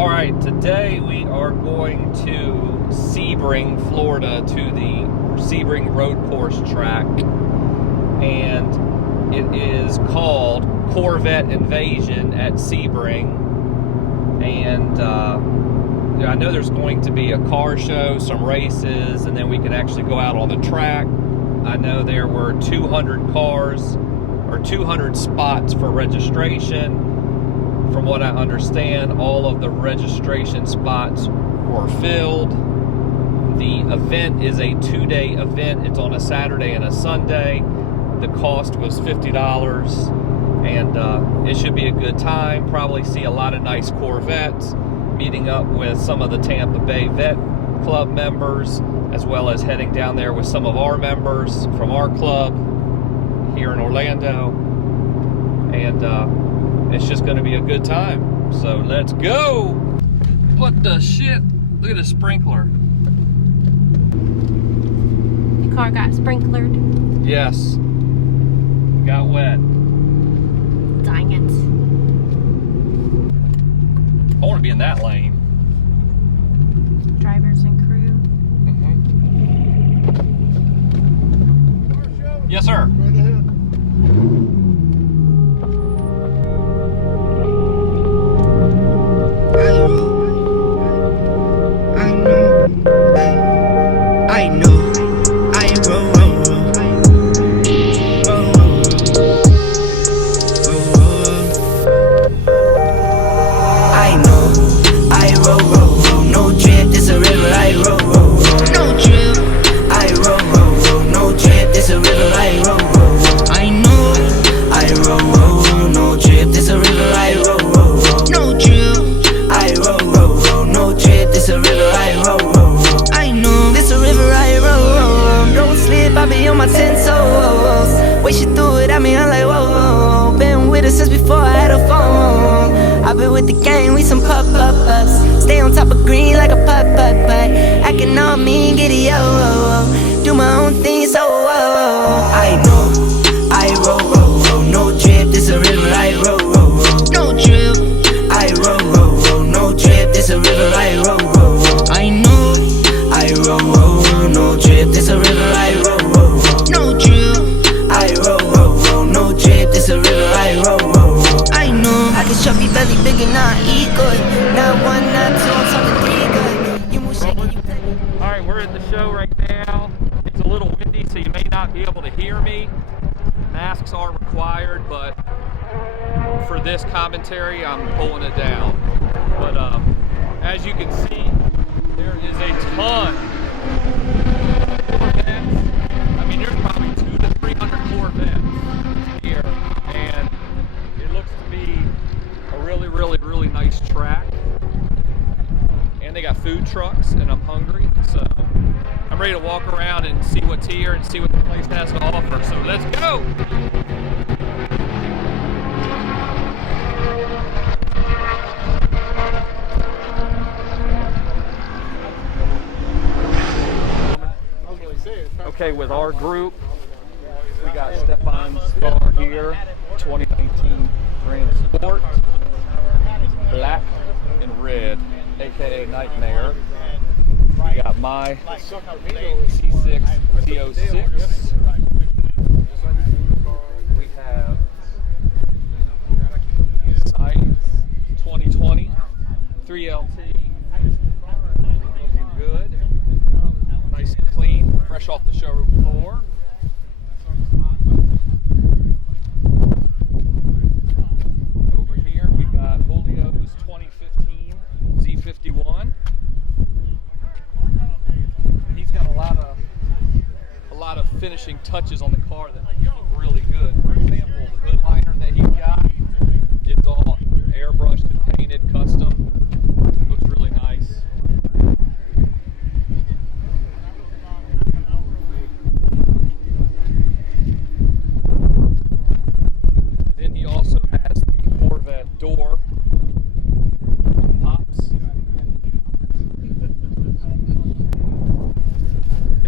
Alright, today we are going to Sebring, Florida, to the Sebring road course track, and it is called Corvette Invasion at Sebring. And I know there's going to be a car show, some races, and then we can actually go out on the track. I know there were 200 cars or 200 spots for registration. From what I understand, all of the registration spots were filled. The event is a 2-day event. It's on a Saturday and a Sunday. The cost was $50, and it should be a good time. Probably see a lot of nice Corvettes, meeting up with some of the Tampa Bay Vet Club members, as well as heading down there with some of our members from our club here in Orlando. And it's just going to be a good time. So let's go. What the shit? Look at the sprinkler. The car got sprinklered. Yes. Got wet. Dang it. I want to be in that lane. Drivers and crew. Mm-hmm. Yes, sir. Right ahead. The game, we some pup-ups. Stay on top of green like a putt-putt-putt. Acting all mean, giddy, oh. Do my own thing, so I know, I roll, no drip, this a river, I roll, no drip. I roll, no drip, this a river, I roll, I know, I roll, no drip, this a river, I roll, no drip. I roll, no drip, this a river, I roll. I know, I can show me belly big and not eat good. Not one, not two, I'm talking 3 good. You move shaking, you play. Alright, we're at the show right now. It's a little windy, so you may not be able to hear me. Masks are required, but for this commentary, I'm pulling it down. But as you can see, there is a ton of Corvettes. I mean, there's probably 200 to 300 Corvettes here, and it looks to be a really nice track. And they got food trucks, and I'm hungry, so I'm ready to walk around and see what's here and see what the place has to offer. So let's go! Okay, with our group, we got Stefan's car here, 2019 Grand Sport, black and red, aka Nightmare. We got my C6 Z06. We have Science 2020 3LT. Looking good. Nice and clean, fresh off the showroom floor. Over here we got Julio's 2015 ZV-1. He's got a lot of finishing touches on the car that look really good. For example, the hood liner that he got, it's all airbrushed and painted custom. Looks really nice. Then he also has the Corvette door pops.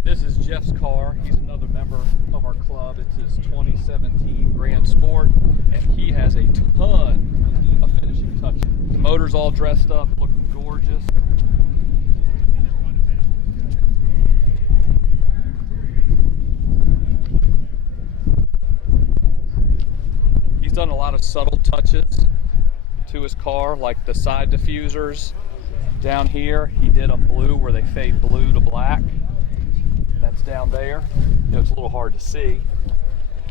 This is Jeff's car. He's another member of our club. It's his 2017 Grand Sport, and he has a ton of finishing touches. The motor's all dressed up, looking gorgeous. He's done a lot of subtle touches to his car, like the side diffusers down here. He did a blue where they fade blue to black. That's down there. You know, it's a little hard to see,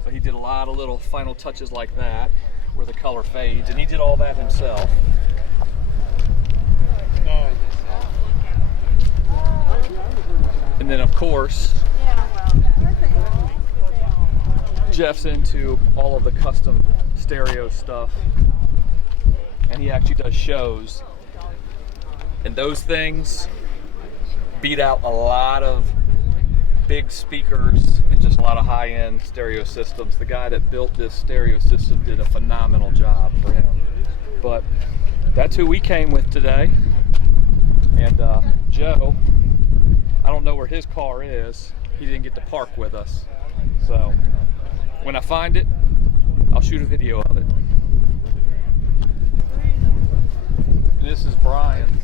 but he did a lot of little final touches like that where the color fades, and he did all that himself. And then of course, Jeff's into all of the custom stereo stuff, and he actually does shows, and those things beat out a lot of big speakers and just a lot of high-end stereo systems. The guy that built this stereo system did a phenomenal job for him. But that's who we came with today. And Joe, I don't know where his car is. He didn't get to park with us. So when I find it, I'll shoot a video of it. And this is Brian's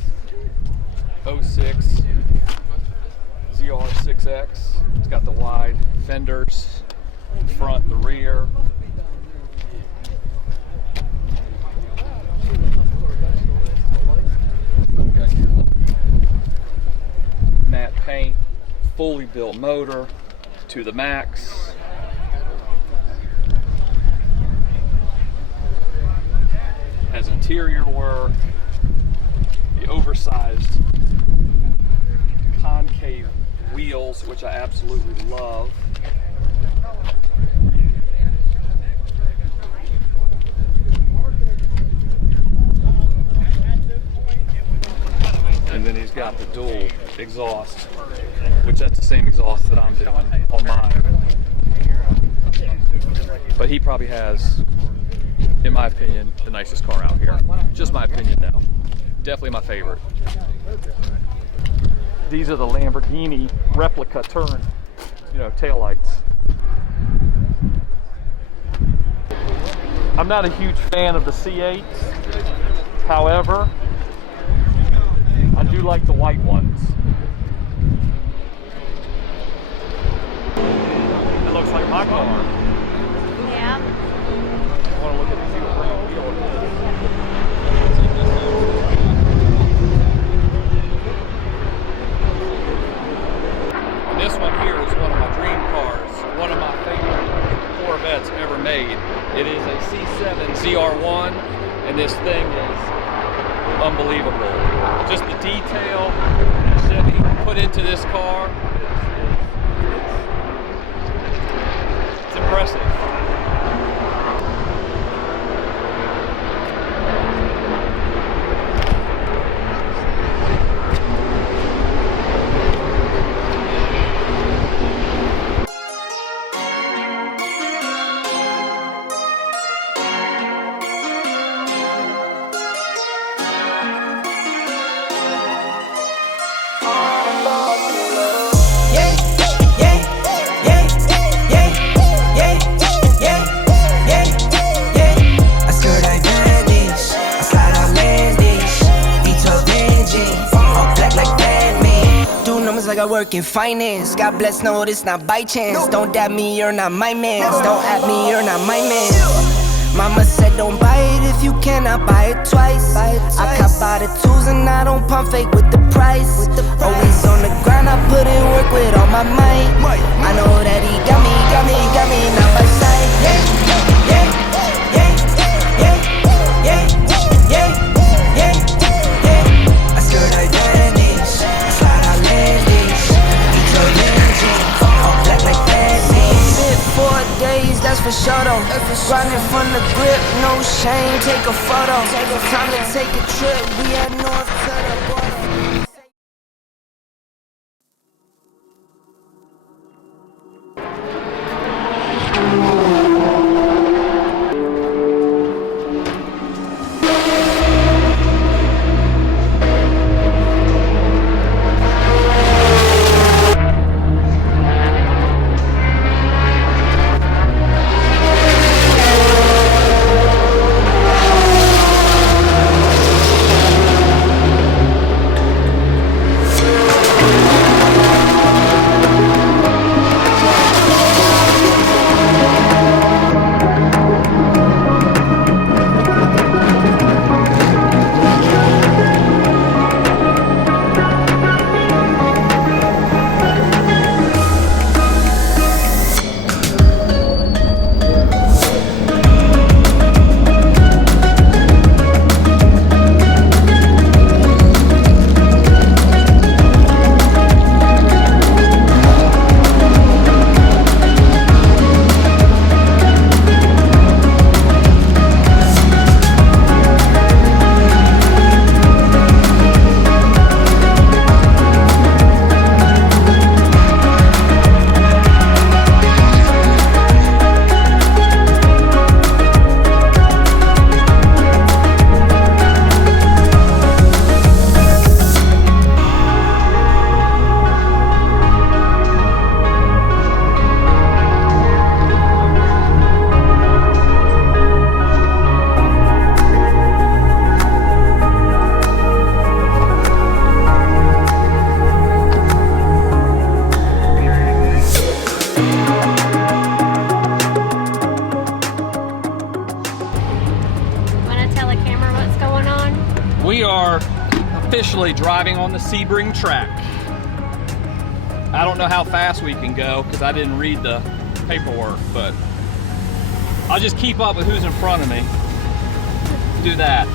06 ZR6X. It's got the wide fenders, the front, the rear. Matte paint, fully built motor to the max. Has interior work, the oversized concave wheels, which I absolutely love. And then he's got the dual exhaust, which that's the same exhaust that I'm doing on mine. But he probably has, in my opinion, the nicest car out here. Just my opinion now. Definitely my favorite. These are the Lamborghini replica turn, taillights. I'm not a huge fan of the C8s. However, I do like the white ones. It looks like my car. Yeah. I want to look at the wheel it is. This one here is one of my dream cars, one of my favorite Corvettes ever made. It is a C7 ZR-1, and this thing is unbelievable. Just the detail that Chevy put into this car, it's impressive. Like I work in finance. God bless, no, this not by chance. Don't dab me, you're not my man. Don't at me, you're not my man. Mama said don't buy it if you cannot buy it twice. I cop by the tools and I don't pump fake with the price. Always on the grind, I put in work with all my might. I know that he got me, not by sight. I skirt like Dandies, I slide out Landis. Black like that. Fit 4 days, that's for sure though. Grinding from the grip, no shame. Take a photo. Time to take a trip. We head north to the border. Officially driving on the Sebring track. I don't know how fast we can go because I didn't read the paperwork, but I'll just keep up with who's in front of me. Do that.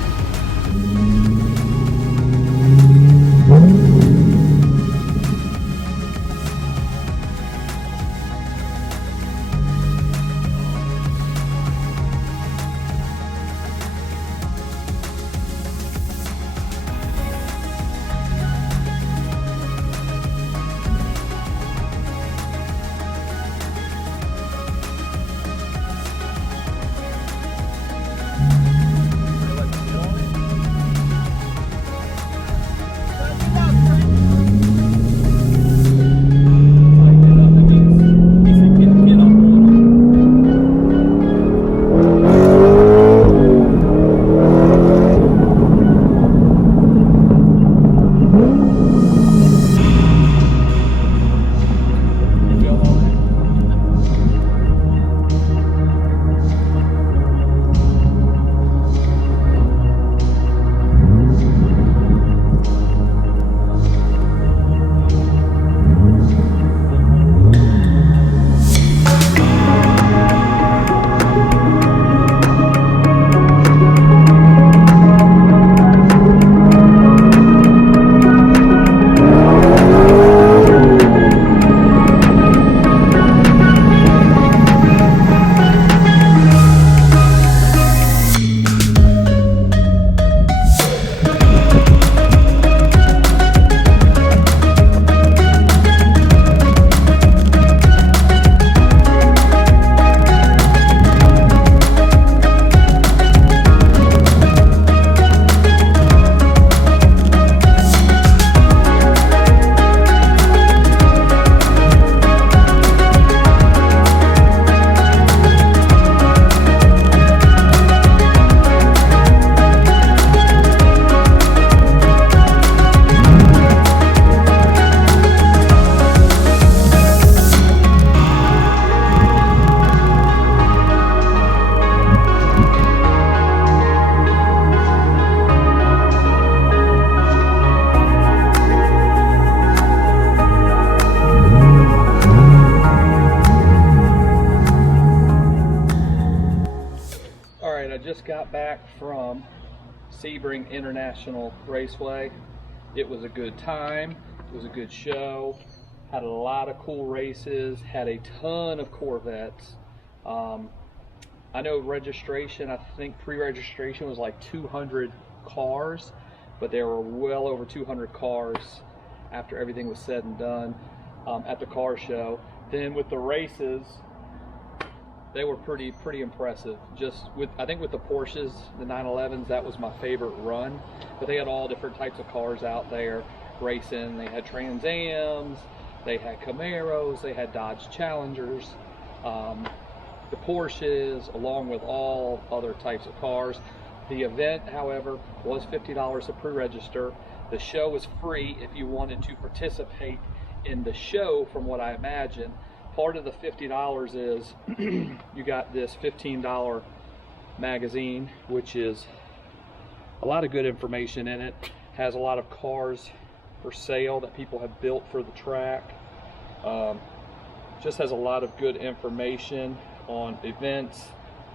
Got back from Sebring International Raceway. It was a good time. It was a good show. Had a lot of cool races. Had a ton of Corvettes. I know registration, I think pre-registration was like 200 cars, but there were well over 200 cars after everything was said and done at the car show. Then with the races, they were pretty impressive. Just with, I think with the Porsches, the 911s, that was my favorite run. But they had all different types of cars out there racing. They had Trans Ams, they had Camaros, they had Dodge Challengers, the Porsches, along with all other types of cars. The event, however, was $50 to pre-register. The show was free if you wanted to participate in the show, from what I imagine. Part of the $50 is you got this $15 magazine, which is a lot of good information in it. Has a lot of cars for sale that people have built for the track. Just has a lot of good information on events,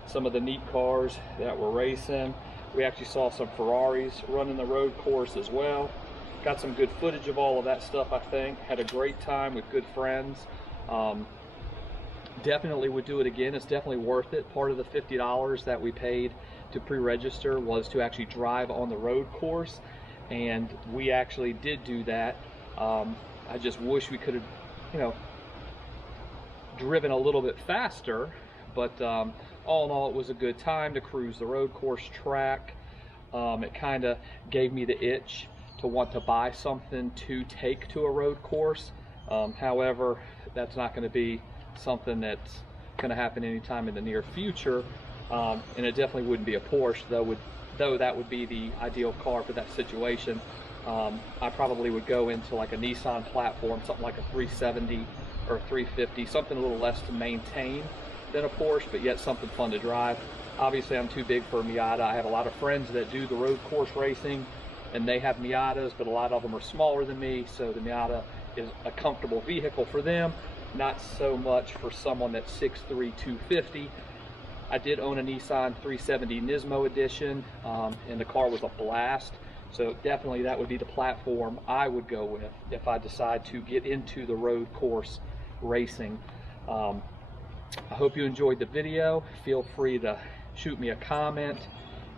some of the neat cars that were racing. We actually saw some Ferraris running the road course as well. Got some good footage of all of that stuff, I think. Had a great time with good friends. Definitely would do it again. It's definitely worth it. Part of the $50 that we paid to pre-register was to actually drive on the road course, and we actually did do that. I just wish we could have, you know, driven a little bit faster, but all in all, it was a good time to cruise the road course track. It kind of gave me the itch to want to buy something to take to a road course. However, that's not going to be something that's going to happen anytime in the near future, and it definitely wouldn't be a Porsche, though that would be the ideal car for that situation. I probably would go into like a Nissan platform, something like a 370 or a 350, something a little less to maintain than a Porsche, but yet something fun to drive. Obviously, I'm too big for a Miata. I have a lot of friends that do the road course racing, and they have Miatas, but a lot of them are smaller than me, so the Miata is a comfortable vehicle for them, not so much for someone that's 6'3", 250. I did own a Nissan 370 Nismo edition, and the car was a blast. So definitely that would be the platform I would go with if I decide to get into the road course racing. I hope you enjoyed the video. Feel free to shoot me a comment,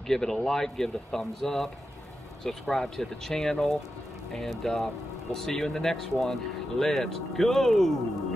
give it a like, give it a thumbs up, subscribe to the channel, and we'll see you in the next one. Let's go!